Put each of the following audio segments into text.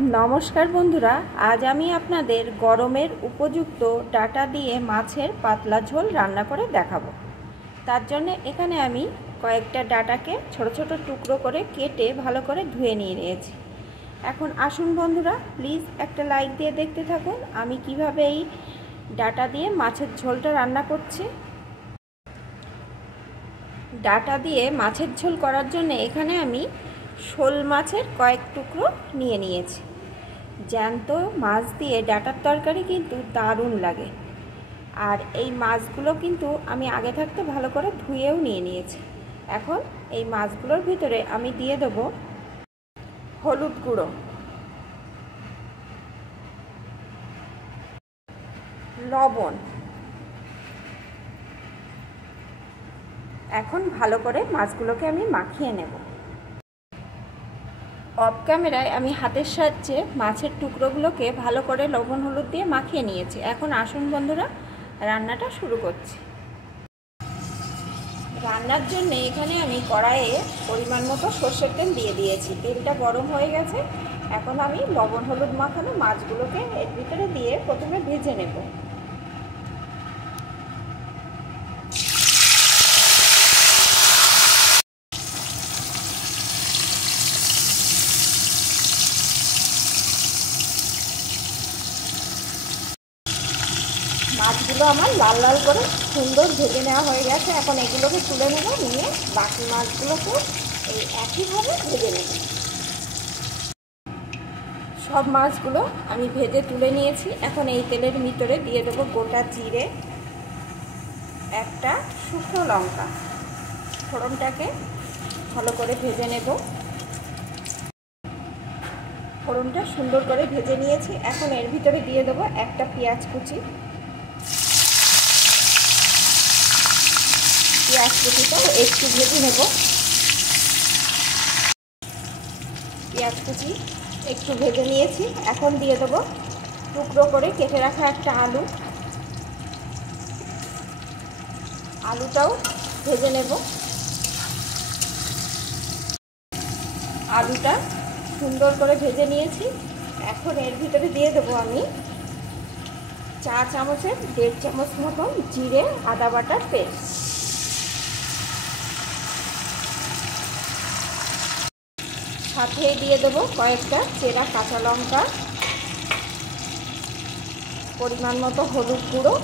নমস্কার বন্ধুরা, আজ আমি আপনাদের গরমের উপযুক্ত ডাঁটা দিয়ে মাছের পাতলা ঝোল রান্না করে দেখাবো। তার জন্য এখানে আমি কয়েকটা ডাঁটাকে ছোট ছোট টুকরো করে কেটে ভালো করে ধুয়ে নিয়ে নিয়েছি। এখন আসুন বন্ধুরা, প্লিজ একটা লাইক দিয়ে দেখতে থাকুন আমি কিভাবে এই ডাঁটা দিয়ে মাছের ঝোলটা রান্না করছি। ডাঁটা দিয়ে মাছের ঝোল করার জন্য এখানে আমি শোল মাছের কয়েক টুকরো নিয়ে নিয়েছি। জ্যান্ত মাছ দিয়ে ডাঁটার তরকারি কিন্তু দারুণ লাগে। আর এই মাছগুলো কিন্তু আমি আগে থাকতে ভালো করে ধুয়েও নিয়ে নিয়েছি। এখন এই মাছগুলোর ভিতরে আমি দিয়ে দেব হলুদ গুঁড়ো, লবণ। এখন ভালো করে মাছগুলোকে আমি মাখিয়ে নেব। অফ ক্যামেরায় আমি হাতের সাহায্যে মাছের টুকরোগুলোকে ভালো করে লবণ হলুদ দিয়ে মাখিয়ে নিয়েছি। এখন আসুন বন্ধুরা, রান্নাটা শুরু করছি। রান্নার জন্য এখানে আমি কড়াইয়ে পরিমাণ মতো সর্ষের তেল দিয়ে দিয়েছি। তেলটা গরম হয়ে গেছে। এখন আমি লবণ হলুদ মাখানো মাছগুলোকে এর ভিতরে দিয়ে প্রথমে ভেজে নেব। মাছগুলো আমার লাল লাল করে সুন্দর ভেজে নেওয়া হয়ে গেছে। এখন এগুলোকে তুলে নেব, নিয়ে বাকি মাছগুলোকে এই একইভাবে ভেজে নেব। সব মাছগুলো আমি ভেজে তুলে নিয়েছি। এখন এই তেলের ভিতরে দিয়ে দেবো গোটা জিরে, একটা শুকনো লঙ্কা। ফোড়নটাকে ভালো করে ভেজে নেব। ফোড়নটা সুন্দর করে ভেজে নিয়েছি। এখন এর ভিতরে দিয়ে দেবো একটা পেঁয়াজ কুচি। পেঁয়াজ কুচিটাও একটু ভেজে নেব। পেঁয়াজ কুচি একটু ভেজে নিয়েছি। এখন দিয়ে দেবো টুকরো করে কেটে রাখা একটা আলু। আলুটাও ভেজে নেব। আলুটা সুন্দর করে ভেজে নিয়েছি। এখন এর ভিতরে দিয়ে দেবো আমি 4 চামচের 1.5 চামচ মতন জিরে আদা বাটার পেস্ট। সাথে দিয়ে দেবো কয়েকটা চেরা কাঁচা লঙ্কা, পরিমাণ মতো হলুদ গুঁড়ো,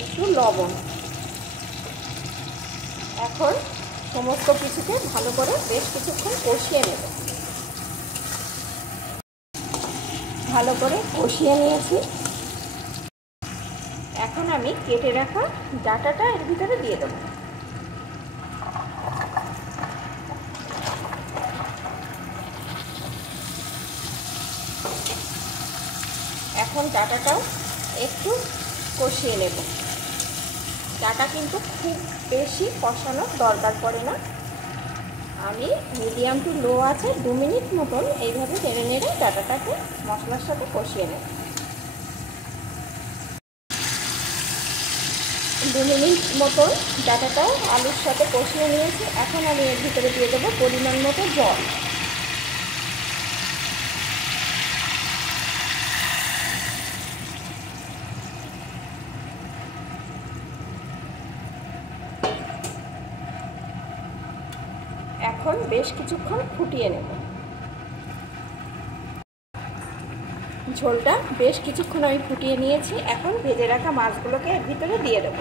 একটু লবণ। এখন সমস্ত কিছুকে ভালো করে বেশ কিছুক্ষণ কষিয়ে নেব। ভালো করে কষিয়ে নিয়েছি। এখন আমি কেটে রাখা ডাঁটাটা এর ভিতরে দিয়ে দেবো। এখন ডাঁটাটাও একটু কষিয়ে নেব। ডাঁটা কিন্তু খুব বেশি কষানোর দরকার পড়ে না। আমি মিডিয়াম টু লো আছে 2 মিনিট মতন এইভাবে নেড়ে নেড়ে ডাঁটাটাকে মশলার সাথে কষিয়ে নেব। 2 মিনিট মতন ডাঁটাটাও আলুর সাথে কষিয়ে নিয়েছি। এখন আমি এর ভিতরে দিয়ে দেবো পরিমাণ মতো জল। এখন বেশ কিছুক্ষণ ফুটিয়ে নেব। ঝোলটা বেশ কিছুক্ষণ আমি ফুটিয়ে নিয়েছি। এখন ভেজে রাখা মাছগুলোকে এর ভিতরে দিয়ে দেব।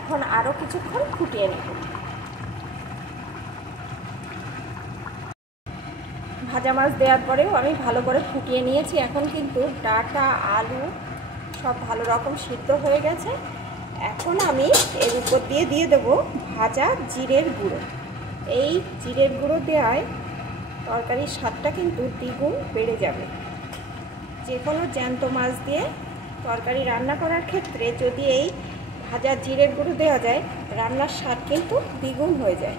এখন আরও কিছুক্ষণ ফুটিয়ে নেব। ভাজা মাছ দেওয়ার পরেও আমি ভালো করে ফুটিয়ে নিয়েছি। এখন কিন্তু ডাঁটা আলু সব ভালো রকম সিদ্ধ হয়ে গেছে। এখন আমি এর উপর দিয়ে দেবো ভাজা জিরের গুঁড়ো। এই জিরের গুঁড়ো দেওয়ায় তরকারির স্বাদটা কিন্তু দ্বিগুণ বেড়ে যাবে। যে কোনো জ্যান্ত মাছ দিয়ে তরকারি রান্না করার ক্ষেত্রে যদি এই ভাজা জিরের গুঁড়ো দেওয়া যায়, রান্নার স্বাদ কিন্তু দ্বিগুণ হয়ে যায়।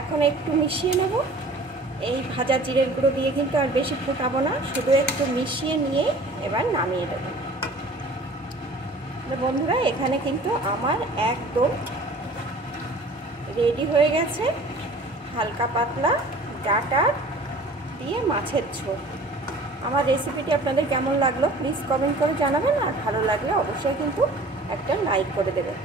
এখন একটু মিশিয়ে নেব। এই ভাজা জিরের গুঁড়ো দিয়ে কিন্তু আর বেশি ফোটাবো না, শুধু একটু মিশিয়ে নিয়ে এবার নামিয়ে দেবো। বন্ধুরা এখানে কিন্তু আমার একদম রেডি হয়ে গেছে হালকা পাতলা ডাটা দিয়ে মাছের ঝোল। আমার রেসিপিটি আপনাদের কেমন লাগলো প্লিজ কমেন্ট করে জানাবেন, আর ভালো লাগলে অবশ্যই কিন্তু একটা লাইক করে দেবেন।